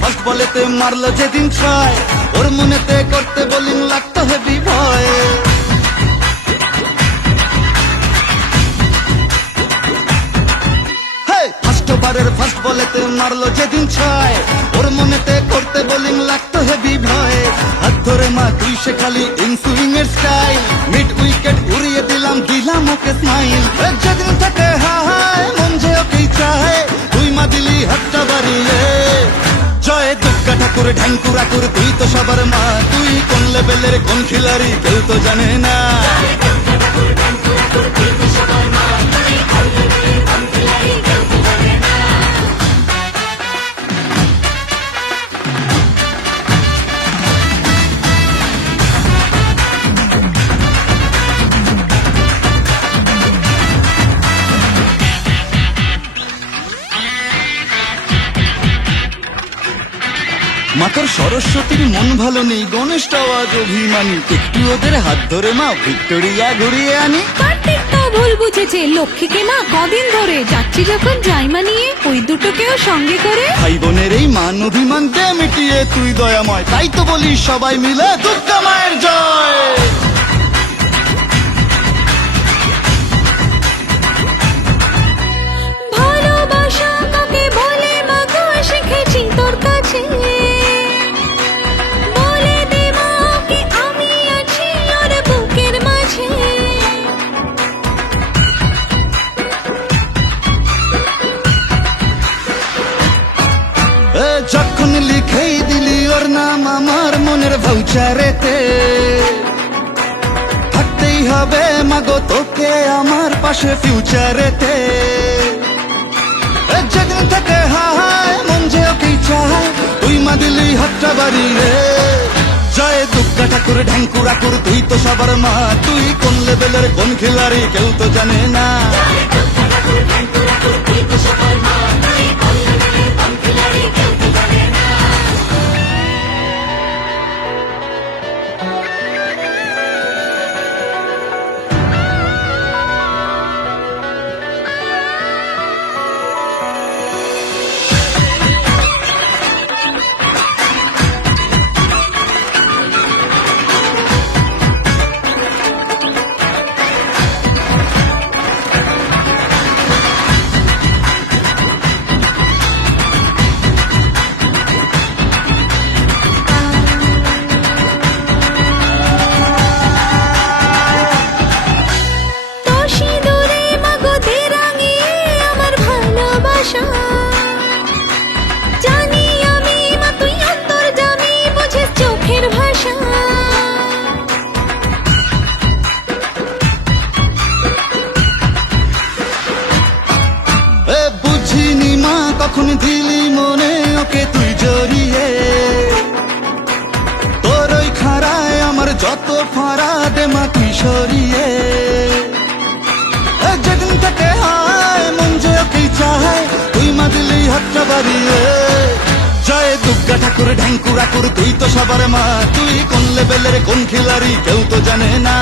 First বলেতে মারলো যেদিন ছয়, ওর মনেতে করতে বোলিং লাগতো হেভি ভয়। ফার্স্ট বলেতে মারলো যেদিন ছয়, ওর মনেতে করতে বোলিং লাগতো হেভি ভয়। হাত ধরে মা তুই সে খালি ইনসুইং এর স্টাইল, মিড উইকেট উড়িয়ে দিলাম ওকে স্মাইল। যেদিন থেকে হায় মন যে ওকেই চায়, তুই মা দিলি হাতটা বাড়িয়ে। জয় দুর্গা ঠাকুর ঢ্যাঙ্কুরা কুর, তুই তো সবার মা, তুই কোন লেভেলের কোন খিলাড়ি কেউ তো জানে না। মাতর সরস্বতীর মন ভালো নেই, গণেশটাও আজ অভিমানী, একটু ওদের হাত ধরে মা ভিক্টোরিয়া ঘুরিয়ে আনি। কার্তিক তো ভুল বুঝেছে, লক্ষ্মীকে মা কদিন ধরে যাচ্ছি যখন জাইমা নিয়ে, ওই দুটোকেও সঙ্গে করে। ভাই বোনের এই মান অভিমান দে মিটিয়ে, তুই দয়াময়, তাই তো বলি সবাই মিলে দুর্গা মায়ের জয়। ভালোবাসা কাকে বলে মা গো, শিখেছি তোর কাছে, বলে দে মা কি আমি আছি ওর বুকের মাঝে। যখন লিখেই দিলি ওর নাম আমার মনের ভাউচারেতে, থাকতেই হবে মাগো তোকে আমার পাশে ফিউচারেতে। যেদিন থেকে হায় মন যে ওকেই চায়, তুই মা দিলি হাতটা বাড়িয়ে। জয় দুর্গা ঠাকুর ঢ্যাঙ্কুরা কুর, তুই তো সবার মা, তুই কোন লেভেলের কোন খিলাড়ি কেউ তো জানে না। জানি আমি মা তুই অন্তর্যামী, বুঝিস চোখের ভাষা। বুঝিনি মা কখন দিলি মনে ওকে তুই জড়িয়ে, তোর ওই খাড়ায় আমার যত ফাড়া দে মা তুই সরিয়ে। যেদিন থেকে হায় মন যে ওকেই চায়, তুই মা দিলি হাতটা বাড়িয়ে। জয় দুর্গা ঠাকুর ঢ্যাঙ্কুরা কুর, তুই তো সবার মা, তুই কোন লেভেলের কোন খিলাড়ি কেউ তো জানে না।